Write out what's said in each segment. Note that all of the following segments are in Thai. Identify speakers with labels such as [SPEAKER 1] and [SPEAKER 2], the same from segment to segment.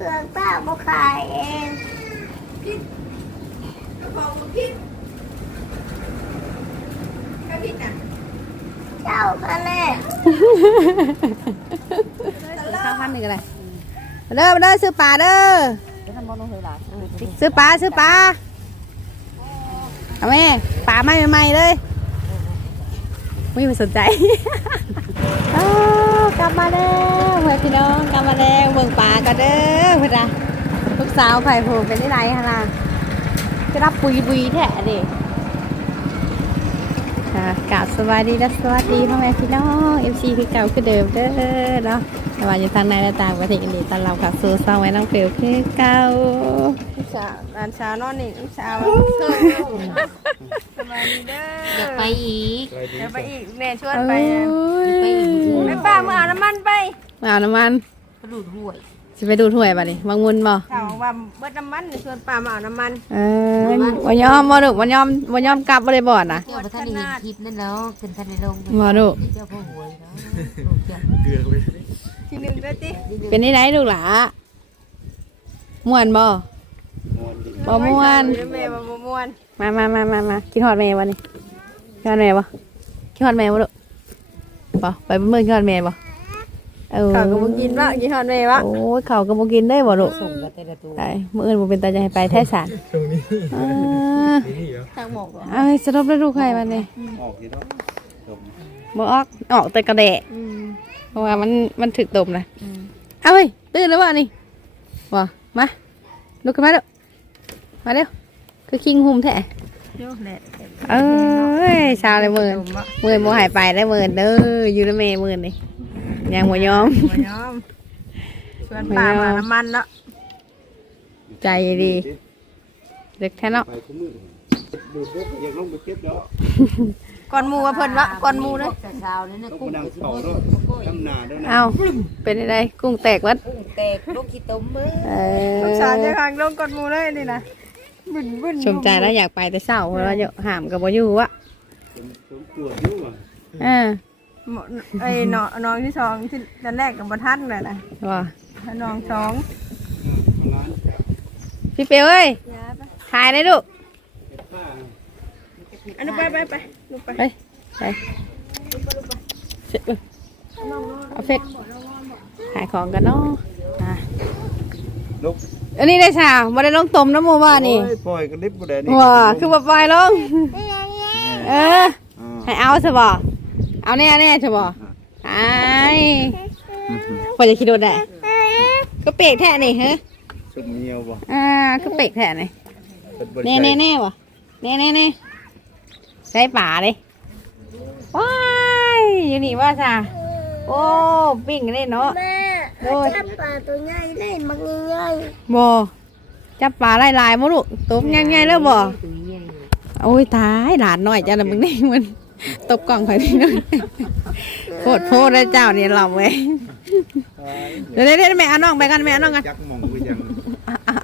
[SPEAKER 1] รื่องป้าบ่ขายเอง
[SPEAKER 2] พิษกระเพราพิษก็พิษน่ะ
[SPEAKER 1] เจ้าก็แน่
[SPEAKER 3] ข้าวพันหนึ่งอะไรมาเด้อมาเด้อซื้อปลาเด้อซื้อปลาซื้อปลาเอาแม่ปลาไม่ใหม่ๆเลยไม่มีสนใจอ้าว กลับมาแล้วเพื่อนพี่น้องกลับมาแล้วเบิ่งปลากันเด้อเพื่อนอะลูกสาวไผ่ผูเป็นที่ไรฮะล่ะจะรับปุยปุยแท้เด็กค่ะกราบสวัสดีและสวัสดีพ่อแม่พี่น้องเอฟซีคือเก่าคือเดิมเด้อเนาะไม่ว่าอยู่ทางในและต่างประเทศกันดีตอนเราค่ะสู่ซองไว้น้องเกลียวคือเก่า
[SPEAKER 2] สาวร้านเช้านอนนี่สาวสบายดีเด้อ
[SPEAKER 4] อยากไปอีก
[SPEAKER 2] เดี๋ยวไปอีกแม่ชวน
[SPEAKER 3] โอ้
[SPEAKER 2] ไป
[SPEAKER 3] ย
[SPEAKER 4] ไปอีก
[SPEAKER 2] ไปป้ามาเอาน้ำมันไป
[SPEAKER 3] มาเอาน้ำมัน
[SPEAKER 4] กระดูดห่วย
[SPEAKER 3] จะไปดูถ้วยป่ะนี่บางมุนบ่
[SPEAKER 2] ข่าวว่าเบิดน้ำมันชวนป้ามาเอาน้ำมัน
[SPEAKER 3] เออวันยอมบ่ลูกวันยอมวันยอมกลับบ่ได้บ่นะ
[SPEAKER 4] เจ้าประธานได้เห็นคลิปนั่นแล้วขึ้นทันในโรง
[SPEAKER 3] บ่ลูก
[SPEAKER 4] เจ้าพ่อหวยเนาะ
[SPEAKER 2] ทีหนึ่งด้วยติ
[SPEAKER 3] เป็นที่ไหนลูกหล่ะม่วนบ่ บ่ม่วน
[SPEAKER 2] เดี๋ยวแม่มาบ่ม่วน
[SPEAKER 3] มามามามามากินฮอดแม่บ่นี่กินฮอดแม่บ่กินฮอดแม่บ่ลูกบ่ไปเบิ่งกินฮอดแม่บ่เออ
[SPEAKER 2] ข่าวก็บ่กินว่ากินฮอดแม่วะ
[SPEAKER 3] โอ้ยเขาก็บ่กินได้บ่ลูก
[SPEAKER 4] ส่งกันแต่ละตัว
[SPEAKER 3] ใช่มื้ออื่นบ่เป็นตาจะให้ไปแท้สารอ่า
[SPEAKER 2] ทางหมอกเหรอ
[SPEAKER 3] เอาให้สรุปแล้วลูกใครบัดนี้
[SPEAKER 5] ออกกี่รอบจบ
[SPEAKER 3] บ่ออกออกแต่กระแดะ
[SPEAKER 2] อืม
[SPEAKER 3] เพราะว่ามันมันถึกตมนะเอาเฮ้ยตื่นแล้ววะนี่บ่มาลุกขึ้นมาเด้อ มาเร็วคือคิงหุ่มแท้
[SPEAKER 2] โยแหละ
[SPEAKER 3] เอ้ยชาวเลยหมื่น
[SPEAKER 2] ดมอะ
[SPEAKER 3] หมื่นบ่หายไปได้หมื่นเด้ออยู่ในเมหมื่นนี่ยังบ่ยอม
[SPEAKER 2] บ่ยอมชวนป้ามาน้ำมันแล้ว
[SPEAKER 3] ใจดีเด็กแท้เนาะ
[SPEAKER 5] ไปคุ้มือดูปุ๊บอยากลงไปเก็บเนาะ
[SPEAKER 2] ก่อนหมูว่าเพิ่นวะก่อนหมูเลย
[SPEAKER 4] แต่เช้านี่นะ
[SPEAKER 5] ต้อง
[SPEAKER 4] กุ้ง
[SPEAKER 5] มานั่ง
[SPEAKER 4] กับสิบ
[SPEAKER 5] เผา
[SPEAKER 4] โม
[SPEAKER 5] เนาะทำนาด้วยนะ
[SPEAKER 3] เอาเป็นอะไรกุ้งแตกวัด
[SPEAKER 4] กุ้งแตกลูกขี้ต้มเบ้อ
[SPEAKER 3] เอ
[SPEAKER 2] ลูกสาว
[SPEAKER 3] อ
[SPEAKER 2] จะคางลงก่อนหมูเลยนี่นะ บึ้นบึ้น
[SPEAKER 3] สมใจแล้วอยากไปแต่เช้าเพราะว่าเดี๋ยวหามกับบ่อยู่วะ
[SPEAKER 5] สมปวดอยู่อะ
[SPEAKER 3] อ่า
[SPEAKER 2] หมอไอ้น้องน้องที่สองที่ตอนแรกกับบทันเลยนะ
[SPEAKER 3] ว่า
[SPEAKER 2] ถ้าน้องสอง
[SPEAKER 5] ร้าน
[SPEAKER 3] พี่เปียวเอ้ย
[SPEAKER 2] ยาไป
[SPEAKER 3] ถ่ายเลยลูก
[SPEAKER 5] ป้า
[SPEAKER 2] อันนี้ไปไปไปลูกไป
[SPEAKER 3] ไปไปเสร็จเลยเอาเฟซขายของกันเนาะอะ
[SPEAKER 5] ลูก
[SPEAKER 3] อันนี้ได้ชาบ่ได้ลงต้มน้ำหมูว่านี่
[SPEAKER 5] โอ้ยปล่อยกันลิบบ่ได้นี่
[SPEAKER 3] ว้าคือบ่ปล่อยลงเออ
[SPEAKER 5] อ่า
[SPEAKER 3] ให้เอาซะบ่เอาแน่แน่ซะบ่ไอ้พอจะคิดดูได้ก็เปกแท้นี่ฮะ
[SPEAKER 5] สุดเงียวบ่
[SPEAKER 3] อ่าก็เปกแท้นี่
[SPEAKER 5] เป็นบ่
[SPEAKER 3] แน่
[SPEAKER 5] ใจ
[SPEAKER 3] แน่แน่บ่แน่แน่แน่ใส่ป่าเลยว้ายอยู่นี่ว่าซะโอ้ปิ้งเลยเนาะ
[SPEAKER 1] แม่
[SPEAKER 3] โอ้ย
[SPEAKER 1] จับปลาตัวใหญ่เล่นมักง่าย
[SPEAKER 3] บ่จับปลาลายๆบ่ลูกตบยังไงแล้วบ่
[SPEAKER 4] ตัวใหญ่
[SPEAKER 3] โอ้ยตายหลานหน่อยจ้าละมึงนี่มันตบกล่องไปนี่นึงโคตรโพดเลยเจ้านี่เราเว้ยเดี๋ยวเดี๋ยวเดี๋ยวแม่เอาน้องไปกันแม่เอาน้องกัน
[SPEAKER 5] จักหม่องไปยัง
[SPEAKER 3] เอา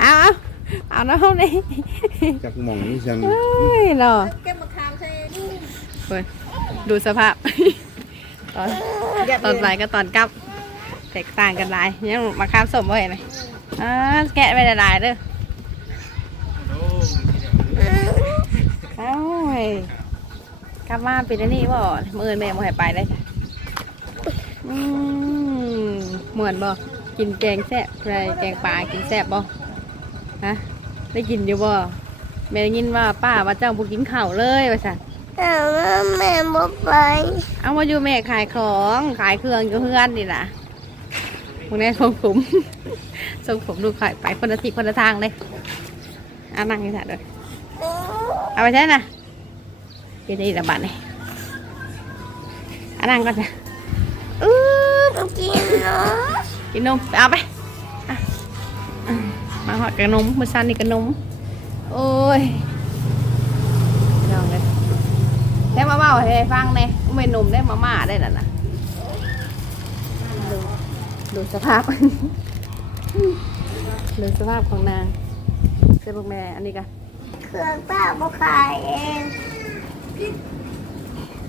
[SPEAKER 3] เอาเอาน้องนี่
[SPEAKER 5] จักหม่องนี่จัง
[SPEAKER 3] เฮ้ยเนาะ
[SPEAKER 2] เก็บมะขามใส่นี่
[SPEAKER 3] เว้ยดูสภาพตอนตอนไปก็ตอนกลับแตกต่างกันหลายยังมาข้ามสมบ่เห็นไหมอ่าแกะไปหลายๆเด้อเอ้าเว้ยกลับมาเป็นอันนี้บ่มืออนแม่บ่ให้ไปเลยจ้ะอืมเหมือนบ่กินแกงแซ่บไรแกงปลากินแซ่บบ่ฮะได้กินอยู่บ่แม่ได้ยินว่าป้าว่าเจ้าบ่กินข้าวเลยว่าซั่น
[SPEAKER 1] ๆแต่ว่าแม่บ่ไป
[SPEAKER 3] เอามาอยู่แม่ขายของขายเครื่องอยู่เพื่อนนี่ล่ะ พวกนี้ทรงผมทรงผมดูขายไปคนละทิศคนละทางเลยเอานั่งนี่ถ่ายเลยเอาไปใช่น่ะเป็นได้ระบาดเลยเอานั่งก่อนจ้ะ
[SPEAKER 1] อือกินเนาะ
[SPEAKER 3] กินนมไปเอาไปอะอะมาหอดกับนมมือซันนี่กับนมโอ้ยลองเลยแค่มาเมาให้ฟังเนี่ยไม่นมได้มาม่าได้แล้วนะดู ดูสภาพ ดูสภาพของนางเสื้อพวกแม่ อันนี้กัน
[SPEAKER 1] เครื่องป้าบ่ขายเอง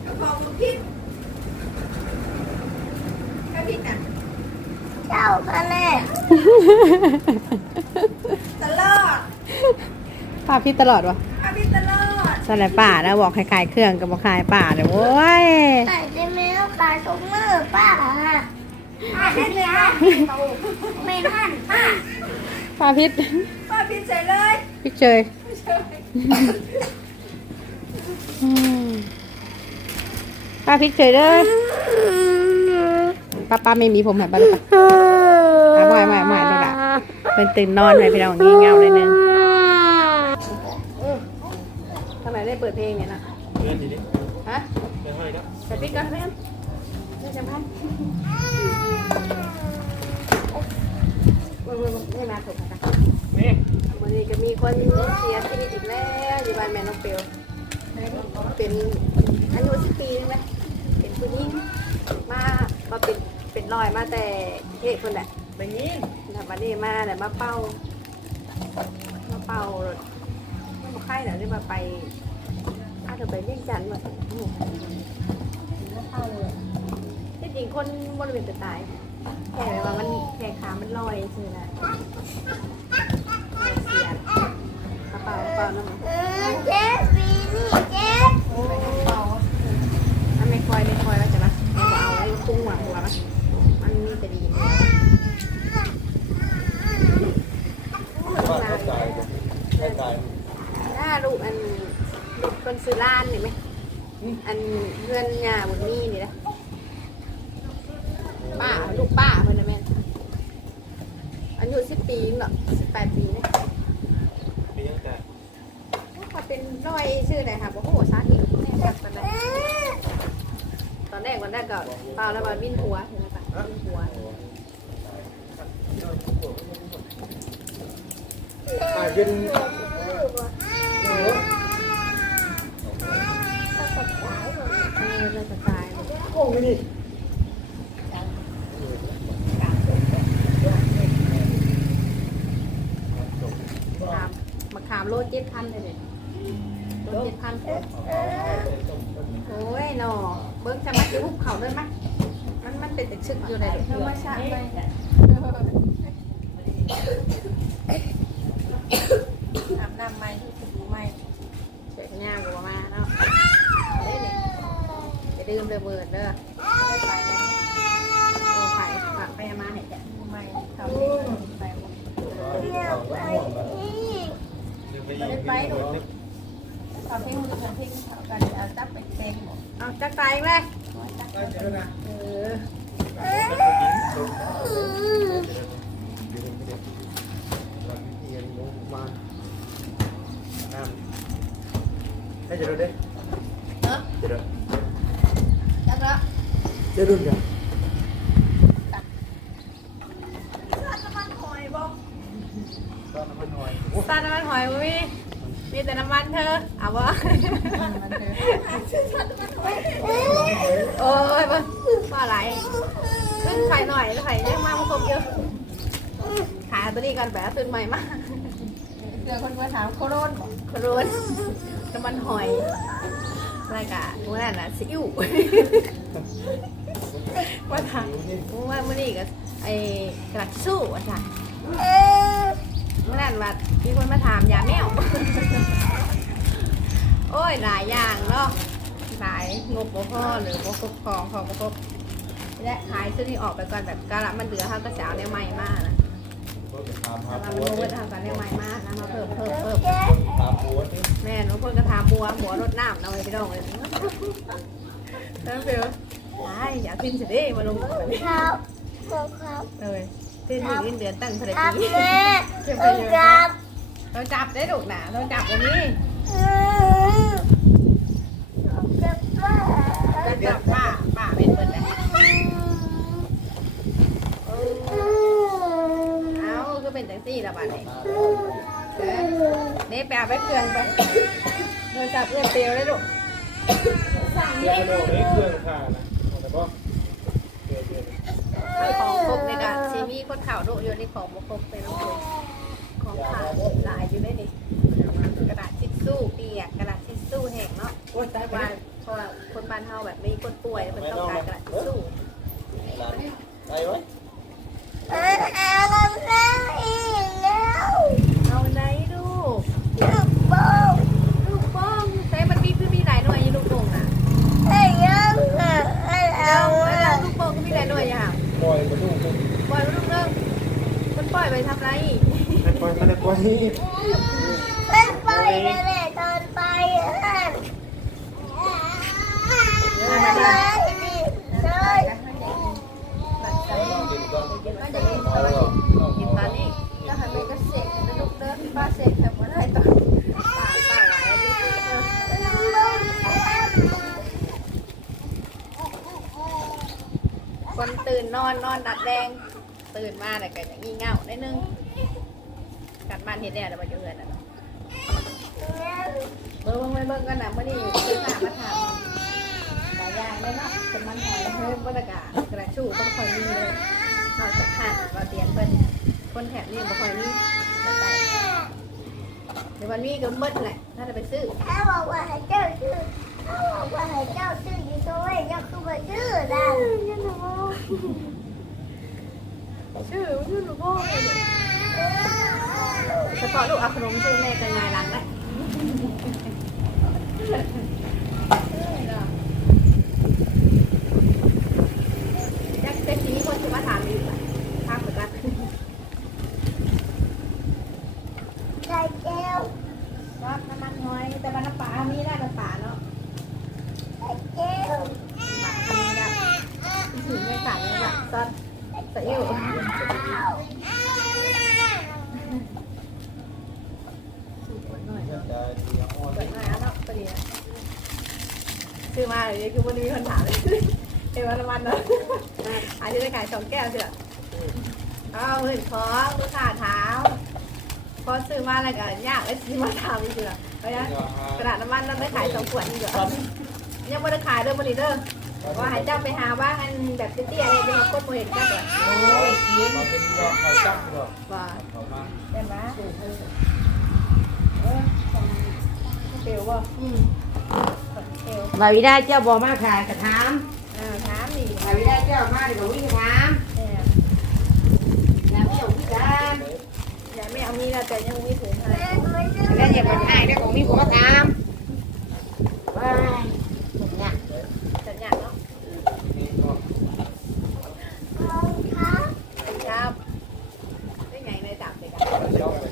[SPEAKER 2] กระเพราพิษก็พิษน่ะ
[SPEAKER 1] เเจ้ากันแน่
[SPEAKER 3] ป้าพี่ตลอดวะป้าพี่ตลอดสลัดป่าแล้วบอกให้ขายเครื่องกับบอกขายป่าเลยโว้ย
[SPEAKER 1] ใส่ได้ไหมเอาขายทุกมือป้า ฮะป้าได้ไหมฮะไม่ทันป้า
[SPEAKER 3] ป้าพิษ
[SPEAKER 2] ป้าพิดใส่เลย
[SPEAKER 3] พิกเชยอืมป้าพิกเชยเลยป้าป้าไม่มีผมหายไปเลยปะอะไม่ไม่ไม่ดูละเป็นตื่นนอนไปพี่น้องงี่เง่าเลยนึงทำไมได้เปิดเพลงเนี่ยนะ
[SPEAKER 5] เงินดิ
[SPEAKER 3] ฮะใส่ปิ๊กก่อนแม่นเดี๋ยวจะพัน เว้ยเว้ยเว้ยไม่มาถูกค่ะ
[SPEAKER 5] นี่
[SPEAKER 3] วันนี้ก็มีคนเสียชีวิตอีกแล้วอยู่บ้านแม่น้องเปียวเป็นอายุสิบปีนึงนะเป็นผู้หญิงมามาเป็นเป็นรอยมาแต่เทพคนแหละ
[SPEAKER 2] แบบนี้
[SPEAKER 3] แต่วันนี้มาแต่มาเป้ามาเป้ารถมาไข่เดี๋ยวนี้มาไปอาจจะไปเลี้ยงจันทร์มามาเป้าเลยที่จริงคนบริเวณจะตาย แค่ว่ามันแขนขามันลอยใช่ไหมเสียกระเป๋ากระเป๋าแล้วมัน
[SPEAKER 1] เออเจ๊ปีนี่เจ๊
[SPEAKER 3] ถ้าไม่คอยไม่คอยแล้วจะมาเอาเอาไอ้คุ้งหัวหัวมันมันมีแต่ดีนะ
[SPEAKER 5] ว่าเข้าใจเข้าใจ
[SPEAKER 3] ถ้าลูกอันลูกคนซื้อร้านเห็นไหมอันเพื่อนยาบุญมีนี่นะป้าลูกป้าเพื่อนนะแม่นอายุสิบปีเนาะสิบแปดปีนะ
[SPEAKER 5] มีตั้งแต่
[SPEAKER 3] เขาเป็นร้อยชื่ออะไรค่ะโอ้โหสาธิตแน่จักตอนแรกตอนแรกวันแรกก็เปล่า แล้วมาวิ่นหัวเห็นไหมปะวิ่นหัว
[SPEAKER 5] ขายเป็น
[SPEAKER 3] เออเลยจะตายเลย
[SPEAKER 5] โอ้ยนี่
[SPEAKER 3] ขามมาขามโลดเจ็ดพันเลยเนี่ยโลดเจ็ดพันโอ้ยหนอเบิ้งจะมาจะหุบเขาด้วยมั้ยมันมัน เป็นแต่ชึกอยู่เลยเธอมาชาไปอาบน้ำไหมดูไหมเสียงยากกว่ามาเนาะเอาได้เลยจะดื่มเลยเบิร์ดเด้อไปเลยโอ้ไปฝากไปเอามาให้แกไม่ทำเลยไปหมด
[SPEAKER 1] เดี๋ยวไปนี่
[SPEAKER 3] ไปหนูทำเพลงมือทำเพลงเขากันเอาจับไปเต็มเอาจักไปเลยเออ
[SPEAKER 5] มาให้เจอเด้
[SPEAKER 3] เนาะ
[SPEAKER 5] เจอ
[SPEAKER 3] จักแล้ว
[SPEAKER 5] เจอรุ่นกัน
[SPEAKER 2] น้ำมันหอยบอก
[SPEAKER 5] ก็น้ำมันหน่อย
[SPEAKER 3] ตาน้ำมันหอยมีมีแต่น้ำมันเธอเอาวะโอ้ยมันว่าอะไรขึ้นไข่หน่อยไข่เยอะมากมันครบเยอะขาย ตัวนี้กันแบบขึ้นใหม่มาก
[SPEAKER 2] เดี๋ยวคนมาถามโคโรนบอก
[SPEAKER 3] ครูนน้ำมันหอยอะไรกะมื่อนั้นน่ะซิอิ๊วมาถามว่ามื่อนี้ก็ไอ้กระดาษทิชสู้อะจ้ะเมื่อนั้นว่ามีคนมาถามยาแมวโอ้ยหลายอย่างเนาะหลายงบบ่พอหรือบ่ครบของของบ่ครบและขายซื้อนี่ออกไปก่อนแบบกะละมันเหลือเขาก็จะเอาแนวใหม่มากนะ
[SPEAKER 5] ก็จะถา มา
[SPEAKER 3] ถ้ามัน
[SPEAKER 5] ผัว
[SPEAKER 3] รู้ว่าทำกันแนวใหม่มากนะมาเพิ่มเพิ่มเพิ่ม
[SPEAKER 5] ถามผัวนี่
[SPEAKER 3] แม่หนูคนกระทาบัวหัวรดน้ำเอาไปพี่น้องเลยนั่นเฟียวไอ้อยากขึ้นสิเด้มาลง
[SPEAKER 1] ครับครับ
[SPEAKER 3] เลยขึ้นถึงเดือนตั้งเท่าไหร่
[SPEAKER 1] ครับ
[SPEAKER 3] ปี
[SPEAKER 1] แม่ต้องจับ
[SPEAKER 3] เราจับได้ลูกหนาเราจับวันนี้
[SPEAKER 1] จับป้า
[SPEAKER 3] เราจับป้าป้าเป็นเปิดเลย
[SPEAKER 1] อืม
[SPEAKER 3] เอาก็เป็น จังซี่ละบาดนี้นี่ไปเอาไปเครื่องไปเราจับเพื่อนเปลวได้ลูก
[SPEAKER 5] เดี๋ยวเราได้เครื่องค่านะแต่ก็เดี๋ยวเดี๋ยว
[SPEAKER 3] ไม่ของครบในการซีมีคนข่าวดุอยู่ในของบุครบเป็นน้องเลยของขาดหลายอยู่ได้นี่กระดาษทิชชู่เปียกกระดาษทิชชู่แห้งเนาะ
[SPEAKER 5] โอ้ยตายไป
[SPEAKER 3] บ้านเพราะคนบ้านเฮาแบบมีคนป่วยมันต้องการกระดาษทิชชู่
[SPEAKER 5] ไปไว้
[SPEAKER 1] เอาแล้วอีกแล้ว
[SPEAKER 3] เอาไหนลูก
[SPEAKER 1] ลูกโป่ง
[SPEAKER 3] ลูกโป่งแต่มันมีคือมีหลายหน่วยอยู่ลูกโป่งน่ะ
[SPEAKER 1] ไอ้ยังอะไอ้
[SPEAKER 3] เอา
[SPEAKER 1] เอา
[SPEAKER 3] แล้
[SPEAKER 1] อะ
[SPEAKER 3] วลูกโป่งก็มีหลายหน่วยอย่าง
[SPEAKER 5] ปล่อยมาดูคุณ
[SPEAKER 3] ปล่อยมันลูกเริ่มมันปล่อ ยไปทำไร
[SPEAKER 5] ให้ปล่อยมาเลยปล่อยนี่
[SPEAKER 1] เป็นไปเลยตอนไปอะอะไรดิเลย
[SPEAKER 3] กินตอนไปก็เสกแล้วลูกเริ่มป้าเสกแต่ว่าไป้าป้าหลายอันนี้คนตื่นนอนนอนดัดแดง ตื่นมาแต่ก็อย่างงี่เง่าได้นึงกัดมันเห็นแน่แต่ว่าจะเงินอะเบิ่งเบิ่งเบิ่งกันนะเมื่อนี้คือหน้ามาถามหลายอย่างเลยเนาะเป็นมันหอยเพิ่มบรรยากาศกระชู้ก็ค่อยมีเลยนอกจากหันเราเตียนเพิ่นคนแถบนี้บ่คอยมีแต่แต่เดี๋ยววันนี้ก็มืดแหละถ้าจะไปซื้อ
[SPEAKER 1] ถ้าบอกว่าให้เจ้าชื่อถ้าบอกว่าให้เจ้าชื่ออยู่ตรงไหนเจ้าคือมาชื่อไดัง
[SPEAKER 3] ชื่อชื่อหนูพ่อจะต่อลูกเอาขนมชื่อแม่จะงายหลังได้ยักษ์เต็มทีคนจะมาถามอยู่ถามเหมือนกัน
[SPEAKER 1] ใส่แก้ว
[SPEAKER 3] รอดน้ำมันน้อยแต่ว่าน้ำปลามีได้น้ำปลาเนาะ
[SPEAKER 1] ใส่แก้ว
[SPEAKER 3] ปลามีได้ถึงไม่ใส่เลยล่ะซอสใส่อิ่วหน่อย
[SPEAKER 5] จะเดียวอ่อน
[SPEAKER 3] เปิดหน้าเนาะพอดีนะคือมาเดี๋ยวคือวันนี้มีคนถามเลยเอ้วันละวันเนาะอาจจะได้ขาย สองแก้วเถอะเอาเห็นของลูกค้าถามพอซื้อมาอะไรกันยากเลยซื้อมาถามอีกเถอะเพราะฉะนั้นกระดาษน้ำมันเราได้ขายสองขวดนี่เถอะยังไม่ได้ขายเด้อวันนี้เด้อว่าให้เจ้าไปหาบ้างอันแบบเตี้ยๆเลยเป็นแบบคนโมเห็นจ้าเถอะ
[SPEAKER 4] โอ้ยกิน
[SPEAKER 5] มาเป็นยอดไข่จับหรอก
[SPEAKER 3] ว่า
[SPEAKER 5] เอามา
[SPEAKER 3] ได้ไหมเออเปลวบ่อืมเปลว
[SPEAKER 4] บาวิได้เจ้าบ่มาขายกระถาม
[SPEAKER 3] อ่าถามดิ
[SPEAKER 4] บาวิได้เจ้ามาเดี๋ยววิ่งถาม
[SPEAKER 3] เนี่ย
[SPEAKER 4] แล้วไม่เอาพี่กัน
[SPEAKER 3] ยายไม่เอามีแล้วแต่ยังมีถุงให้
[SPEAKER 1] แม่ไม่ชื่อ
[SPEAKER 4] แล้วอย่าไปให้ได้ของมีผมมาถามว้ายเนี่ย
[SPEAKER 3] สัญญาณเนาะ
[SPEAKER 5] นี่ก็
[SPEAKER 1] รองเท้า
[SPEAKER 3] ครับได้ไงในจับเลยกัน
[SPEAKER 5] ยอดไป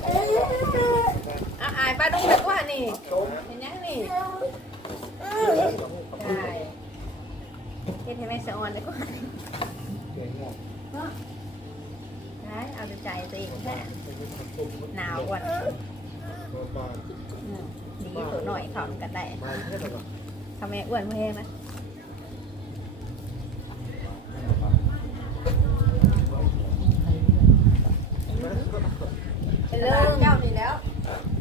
[SPEAKER 3] อะอายป้าต้องเด็กว่านี่เห็นยังนี่ใช่เห็นไหมสะออนเลยก็
[SPEAKER 5] เก่งหมด
[SPEAKER 3] ได้เอาใจตัวเองแค่หนาวกว่า
[SPEAKER 5] ตัวปลา
[SPEAKER 3] ดีตัวหน่อยถอนกันได้
[SPEAKER 5] มาแค่ไหนหรอ
[SPEAKER 3] ทำไม อ้วนไม่แห้งนะเป็นเรื่องเจ้านี่แล้ว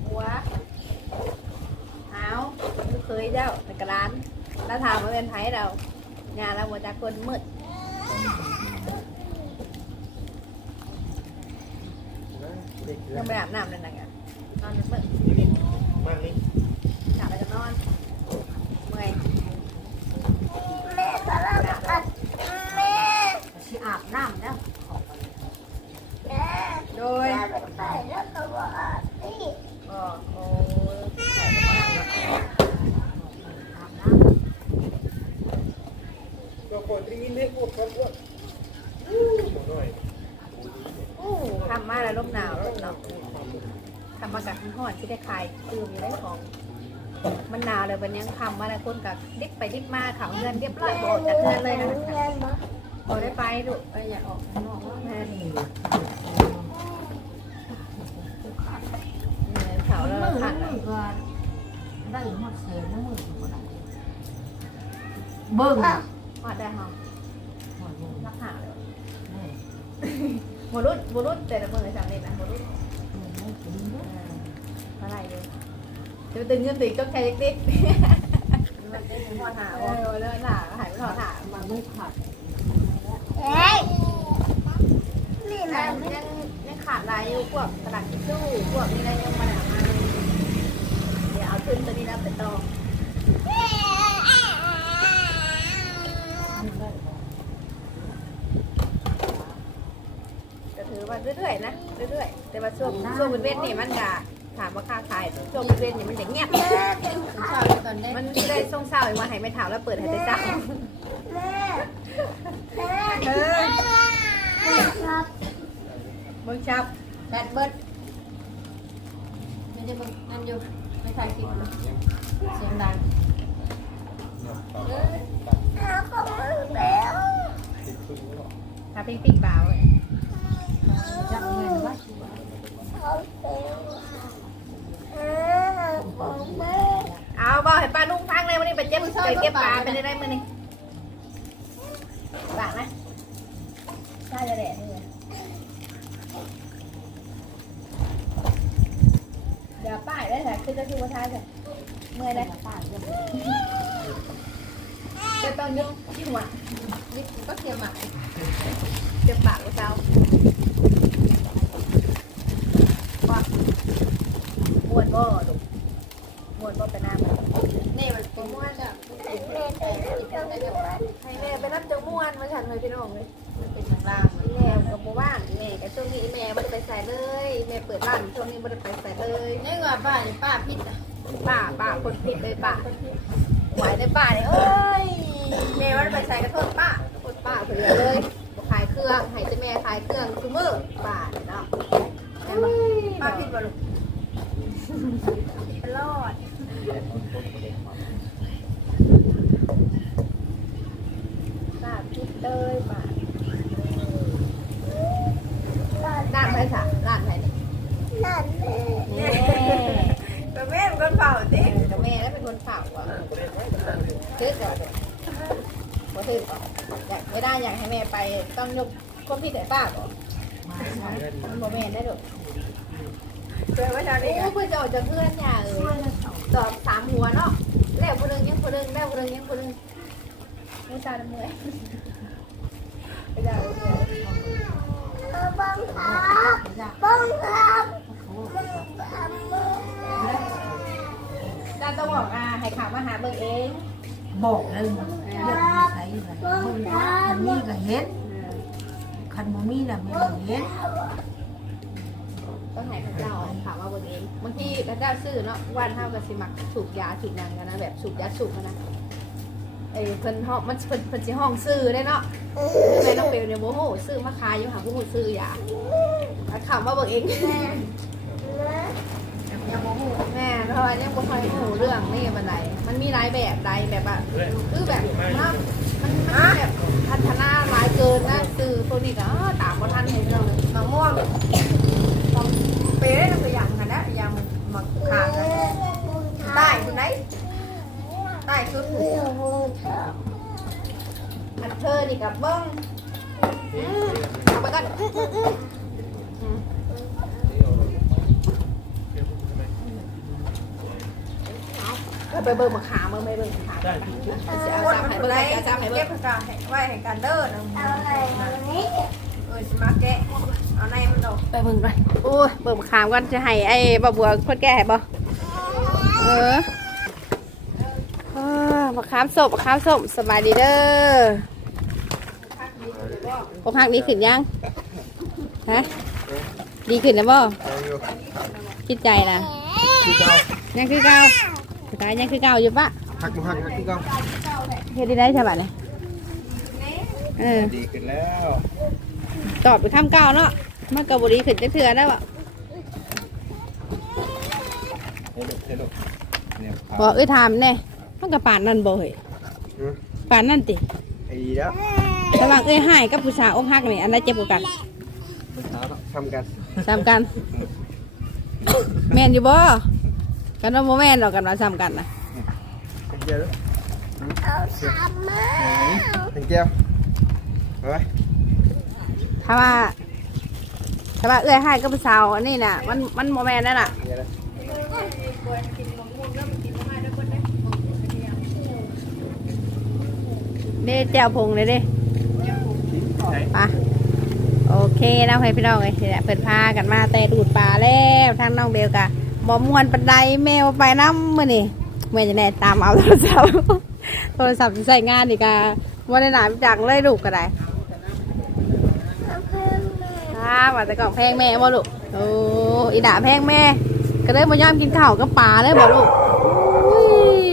[SPEAKER 3] หัวเอาลูกเคยเจ้าในกระร้านแล้วถามมาเป็นไทยเรางานเราหมดจากคนมืดยังไม่อาบน้ำเลยนะกันนอนมืด
[SPEAKER 5] มานี่
[SPEAKER 3] กลับไปจะนอนเมื่อย
[SPEAKER 1] แม่ก็รับอัดแม่
[SPEAKER 4] สิอาบน้ำแล้ว
[SPEAKER 1] แม่
[SPEAKER 3] โดย
[SPEAKER 1] แม่เป็นไปแล้วก็บอกนี่
[SPEAKER 3] ก็โอ้ใส่
[SPEAKER 4] อาบน้
[SPEAKER 5] ก็กดที่นี่เล็กกดครับว่าหน่อย
[SPEAKER 3] อู้ทำมาแล้วลมหนาวลมหนาวทำมากับห่อนที่ได้ขายตื่มอยู่ได้ของ มันหนาวเล ยวันนี้ทำมาแล้วคนกับดิบไปดิบมาเขาเงินเรียบร้อยโบจากเงินเลยนะ
[SPEAKER 1] เงินมา
[SPEAKER 3] โบได้ไปดูเอออยากออกข้างนอกแม่นี่เขาำแล้ว
[SPEAKER 4] มือ
[SPEAKER 3] ขา
[SPEAKER 4] นั่
[SPEAKER 3] ด
[SPEAKER 4] ได้หมดเสียนะมือก็ได้เบิ้ง
[SPEAKER 3] หอดได้หอม
[SPEAKER 4] หมด
[SPEAKER 3] รักหาเลย
[SPEAKER 4] นี่
[SPEAKER 3] บุรุษบรุษแต่ละมือสามเล่นนะบุรุษ
[SPEAKER 4] ไม่กินด้วย
[SPEAKER 3] อะไรอยู่ จะตึงเงินตีก็แค่เล็กๆมันเป็นหอดหาโอ้ยเลิศหนาหายไปหอดหา
[SPEAKER 4] มันไม่ขาด
[SPEAKER 1] เฮ้ยนี่
[SPEAKER 3] แต่
[SPEAKER 1] นะ
[SPEAKER 3] ยังยังขาดลายอยู่พวกกระดาษทิชชู่พวกนี้ได้ยังมาหนามาเดี๋ยวเอาขึ้นตัวนี้แล้วไปต่อเรื่อยๆแต่ว่าช่วงช่วงเว้นๆนี่มันจะ ถามว่าค่าขายช่วงเว้นๆนี่มันจะเงียบ
[SPEAKER 1] แม่
[SPEAKER 4] เช้าตอนได้
[SPEAKER 3] มันได้ส่งเศร้าอีกมาให้ไม่ถามแล้วเปิดให้ได้เศร้า
[SPEAKER 1] แม่แม่
[SPEAKER 3] เออ
[SPEAKER 1] ครับ
[SPEAKER 3] มึงชับ
[SPEAKER 4] แบดเบิร์ดไม่ได้มึงนั่นอยู่ไม่ถ่ายคลิปนะเสียงดัง
[SPEAKER 1] หาของมึงแล้ว
[SPEAKER 3] ถ้าปิ้งปิ้งเบาเลย
[SPEAKER 4] จับเงินว่า
[SPEAKER 1] เขาเป็นหาของแม่
[SPEAKER 3] เอาบอกให้ป้านุ่งฟัง เลยวันนี้ไปเจ็บไปเก็บปลาไปได้ได้มื้อนี้ปากนะใช่จะแดดนี่เลยเดี๋ยวป้ายได้แหละคือจะคือว่าท้ายเลยเมื่อยเลย
[SPEAKER 4] ป้าเรื่อง
[SPEAKER 3] จะตอนยกยิ่งหวะ
[SPEAKER 4] นี่ก็เทียมอะ
[SPEAKER 3] เจ็บปากกับเจ้าว่าปวดบ่ลูกปวดบ่ไปหน้ามัน
[SPEAKER 4] นี่มันเป็นม้วนอะ
[SPEAKER 1] แม่เป็นที่ต้องการ
[SPEAKER 3] ให้แม่ไปรับเจ้าม่วนมาฉันเลยพี่น้องเลย
[SPEAKER 4] มันเป็นทางล่าง
[SPEAKER 3] แม่กับบ่ว่างแม่กับช่วงนี้แม่ไม่ได้ไปใส่เลยแม่เปิ ดร้านช่วงนี้ไม่ได้ไปใส่เลย
[SPEAKER 4] นี่ว่าป้าป้าพิษอะ
[SPEAKER 3] ป้าป้าคนผิดเลยป้าไหวได้ป้าเนี่ยเอ้ยแม่ว่าไปใส่กระโทษป้าโทษป้าเผื่อเลยบ่ขายเครื่องให้เจ้าแม่ขายเครื่องคือมือป้าเนาะแม่บอกป้าผิดบ่ลูกรอดป้าผิดเลยป้าด้านไหนสะด้านไหนนี่
[SPEAKER 1] นั่นแม่
[SPEAKER 3] นี่ก็แม่เป็น คนเฝ้าสิแม่แล้วเป็นคนเฝ้าอะซื้อก่อนบ่ซื้อก่อนอยากไม่ได้อยากให้แม่ไปต้องยกความผิดให้ป้าก่อนมันบ่แม่นได้ดอกเจอนว่าจะนี่เพื่อนจะออกจากเพื่อนอย่าเอ้ยตอบสามหัวเนาะแล้วคนนึงยังคนนึงแล้วคนนึงยังคนนึงไม่ตาเมื่อยไปได้เลย
[SPEAKER 1] บังคับบังคับบังคับา
[SPEAKER 3] ต้องบอกอ่าให้ข่าวมาหาเบิ่งเอง
[SPEAKER 4] บอกเลยเรื่องใส่ใส่คนคันนี้ก็เห็นคันบ่มีน่ะไม่เห็น
[SPEAKER 3] ต้องให้ข้าเจ้าถามว่าเบิ่งเองบางทีข้าเจ้าซื้อเนาะวันเท่ากับสิมักสูบยาสูบหยังกันนะแบบสูบยาสูบกันนะไอ้เพิ่นห้องมันเพิ่นเพิ่นสิห้องซื้อได้เนาะแม่น้องเบลเนี่ยโมโหซื้อมาขายอยู่หาผู้หูซื้อยาเอาข่าวมาเบิ่งเอง
[SPEAKER 4] ยังบ่ฮู้
[SPEAKER 3] แม่ เพราะว่ายังบ่ค่อยรู้เรื่องนี่บันไดมันมีหลายแบบใดแบบว่าคือแบบมันมันมันแบบพัฒนาหลายเกินนะซื้อพวกนี้ก็อ้อตามบ่ทันเห็นเรื่องเลยมะม่วงของเป๊ะตัวอย่างกันนะอย่างมักขาดกันใต้ที่ไหนใต้ชุดหูอันเธอนี่กับเบิ้งอืมเอาไปกันอืมอืมอืมอืม เอาไปเบิ่งมะขามเบิ่งไปเบิ่งมะขาม
[SPEAKER 2] ได้
[SPEAKER 3] จะเอาซ้ำให้เบิ่งจะซ้ำให้เบิ่
[SPEAKER 6] เก็บกาไว้ให้การเดิน
[SPEAKER 1] เอาอะมานี้
[SPEAKER 6] เออสิมาแกะเอาในมันดอก
[SPEAKER 5] ไปเบิ่งไปโอ้ยเบิ่งมะขามกันจะให้ไอ้บ่บัวเพิ่นแก้ให้บ่เออเออมะขามสมมะขามสมสบายดีเด้อพวกหักดีขึ้นยังฮะดีขึ้นแล้วบ่คิดใจนะ
[SPEAKER 2] คือเก่า
[SPEAKER 5] ยังคือเก่า สกายยังคือเก่าอยู่ปะ
[SPEAKER 2] หักมาหักหักคือเก่า
[SPEAKER 5] เฮ็ดได้ได้ใช่ปะเนี่ยเออ
[SPEAKER 2] ดีขึ้นแล้ว
[SPEAKER 5] ตอบไปข้ามเก่าเนาะมันก็บ่ดีขึ้นจักเทื่อแล้วบ่
[SPEAKER 2] เฮ้ยลูกเฮ้ยลูกเนี่ย
[SPEAKER 5] บ่เอ้ยถามแน่มันก็ปานนั่นบ่เฮ้ยปานนั่นติ
[SPEAKER 2] ไอ้ดีแล้ว
[SPEAKER 5] ระหว่างเอ้ยหายกับผู้สาวอกหักนี่อันใดเจ็บกว่ากัน
[SPEAKER 2] ทำกัน
[SPEAKER 5] ซ้ำกัน แม่นอยู่บ่ กันว่าบ่แม่นดอกกันว่าซ้ำกันนะ
[SPEAKER 2] เป็นแก้วด้วย
[SPEAKER 1] เอาสามมา
[SPEAKER 2] เป็นแก้วเฮ้ย
[SPEAKER 5] ถ้าว่าถ้าว่าเอ้ยหายกับผู้สาวอันนี้น่ะ มันมันบ่แม่นนั่นน่ะ
[SPEAKER 2] เดี๋ยวนะ
[SPEAKER 5] เด้แจ้วพงเลยเด้ไปโอเคนะให้พี่น้องเลยนี่แหละเปิดพากันมาแต่ดูดปลาแล้วทางน้องเบลกะ บ่มวนปันไดแมวไปน้ำมื้อนี่เมื่อจะแน่ตามเอาโทรศัพท์โทรศัพท์ใส่งานนี่กะว่าไหนาไปจังเลยลูกก็ได้
[SPEAKER 1] เอาเพิ่มแม่
[SPEAKER 5] ฮะ
[SPEAKER 3] ว้าว่าแต่กล่องแพงแม่บ่ลูกโอ้อีด่าแพงแม่ ก็เลยมายอมกินข้าวกับปลาเลยบ่ลูกอุ้ย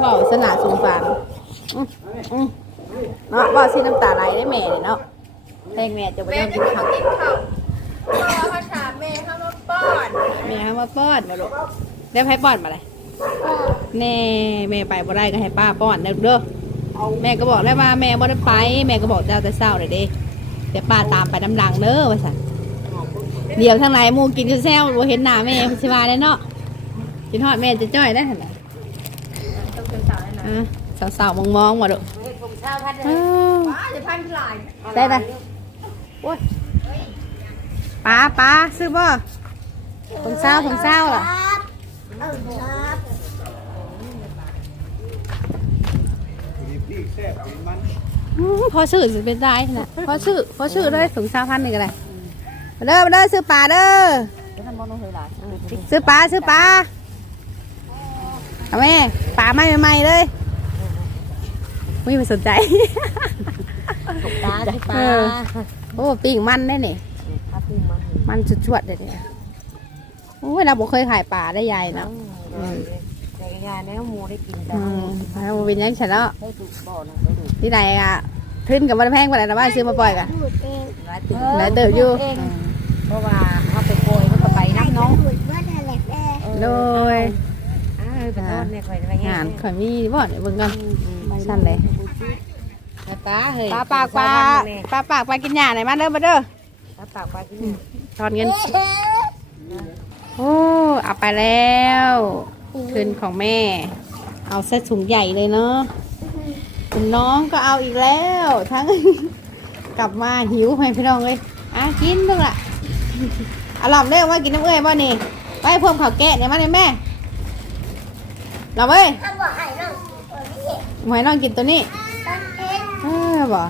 [SPEAKER 3] เบาสนาสงสารเนาะเบาสิน้ำตาไหลได้แม่เนี่ยเนาะแพงแม่จะมายอมกินข้าว
[SPEAKER 7] แม่
[SPEAKER 3] ให้มาป้อนมาลูกได้ให้ป้อนมาเลยแน่แม่ไปบ่ได้ก็ให้ป้าป้อนเด้อเด้อแม่ก็บอกแล้วว่าแม่บ่ได้ไป แม่ก็บอกเจ้าแต่เศร้าเลยเด้เดี๋ยวป้าตามไปน้ำหลังเด้อว่าสั่นเดี๋ยวทางไหนหมูกินจะแซวบ่เห็นหน้าแม่พิชวาได้เนาะกินฮอดแม่จะจ้อยได้หั่นน่ะ
[SPEAKER 7] ต้องเป็นสาวเลยนะ
[SPEAKER 3] อะสาวๆมองๆมาลูก
[SPEAKER 4] เฮ็ดผมเช้าพัด
[SPEAKER 3] อ้าว
[SPEAKER 7] ป้าจะพันหลาย
[SPEAKER 3] ได้ปะโอ้ยป้าป้าซื้อบ่ ผงเศร้าผงเศร้าล่ะ
[SPEAKER 1] ครับเอาครับ
[SPEAKER 5] มีพริกแซ่บกินมัน
[SPEAKER 3] อืมพอซื้อสิเป็นได้นะพอซื้อพอซื้อเลยถุงเศร้าพันหนึ่งก็ได้มาเด้อมาเด้อซื้อปลาเด้อซื้อปลาซื้อปลาเอาแม่ปลาไม่ใหม่ๆเลยไม่ไปสนใจ
[SPEAKER 4] ตาสิปลา
[SPEAKER 3] เออโอ้ปิ้งมันได้เนี่ย
[SPEAKER 4] ถ้าพึ่งมัน
[SPEAKER 3] มันชวดๆเลยเนี่ย โอ้ยเราบอกเคยขายปลาได้ยายเนาะ
[SPEAKER 4] แต่ยาแนวหมูได้กินกั
[SPEAKER 3] อื
[SPEAKER 4] น
[SPEAKER 3] มแล้วเป็นยังฉันแล้ว
[SPEAKER 4] ได้ดูบ่อนะได้ดู
[SPEAKER 3] ที่ไหนอะขึ้นกับมันแพงกว่าไหนนะบ้านซื้อมาปล่อยกัน
[SPEAKER 1] พูดเอง
[SPEAKER 4] หลายตื่น
[SPEAKER 3] แล้วเติบอยู่
[SPEAKER 4] เพราะว่าเขาไปโกยมันก็ไปน้ำน้อง
[SPEAKER 1] พูดว่าอะไรแม่
[SPEAKER 3] โดย
[SPEAKER 4] อ้าวไปทอดเนี่ยคอยไป
[SPEAKER 3] งานข่อยมีบ่เนี่ยเบิ่งกันสั้นเลย
[SPEAKER 4] ปลาเฮ้ย
[SPEAKER 3] ปลาปากปลาปลาปากปลากินหญ้าไหนอยมาเด้อมาเด้อ
[SPEAKER 4] ปลาปากปลากิน
[SPEAKER 3] ทอนเงิน โอ้เอาไปแล้วคืนของแม่ เอาเส้ถุงใหญ่เลยเนาะคุณน้องก็เอาอีกแล้ว ทั้ง กลับมาหิวไปพี่น้องเลยอะกินเพิ่งละเอาหลอมเด้อว่ากินน้ำเอ้ยบ่นี่ไปเพิ่มข้าวแกะเนี่ยมาเลยแม่หลอมเอ้ย
[SPEAKER 1] ถ้าบอกให้น้อ
[SPEAKER 3] ยน้องกินตัวนี้
[SPEAKER 1] เอ
[SPEAKER 3] อบ่อ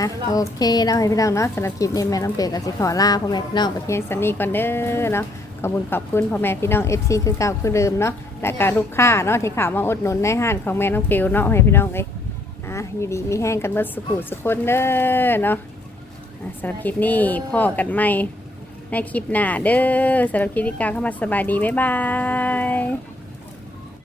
[SPEAKER 3] ะโอเคแล้วให้พี่น้องเนาะสำหรับคลิปนี้แม่น้องเปียกับสิขอลาพ่อแม่พี่น้องไปเที่ยงซันนี่ก่อนเด้อเนาะ ขอบคุญขอบคุณพ่อแม่พี่น้อง FC คือเก่าคือเดิมเนาะและการลูกค้าเนาะที่ข่าวมาอดหนุนในห้านของแม่น้องเปียวเนาะให้พี่น้องเลยอะอยู่ดีมีแห้งกันเมื่อสุขุสุขคนเด้อเนาะะสำหรับคลิปนี้พ่อกันใหม่ในคลิปหน้าเด้อสำหรับคลิปนี้กาเข้ามาสบายดีบ๊ายบาย